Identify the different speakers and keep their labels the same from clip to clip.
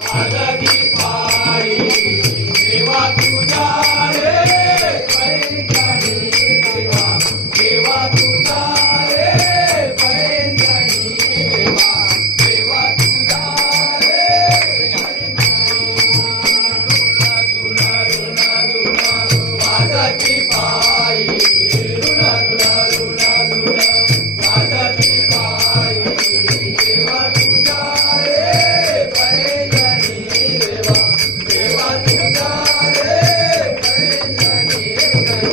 Speaker 1: मदती पाय देवा तुजारे पैंजणी देवा देवा तुजारे पैंजणी देवा देवा तुजारे मदती पाय मदती पाय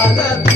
Speaker 1: Father.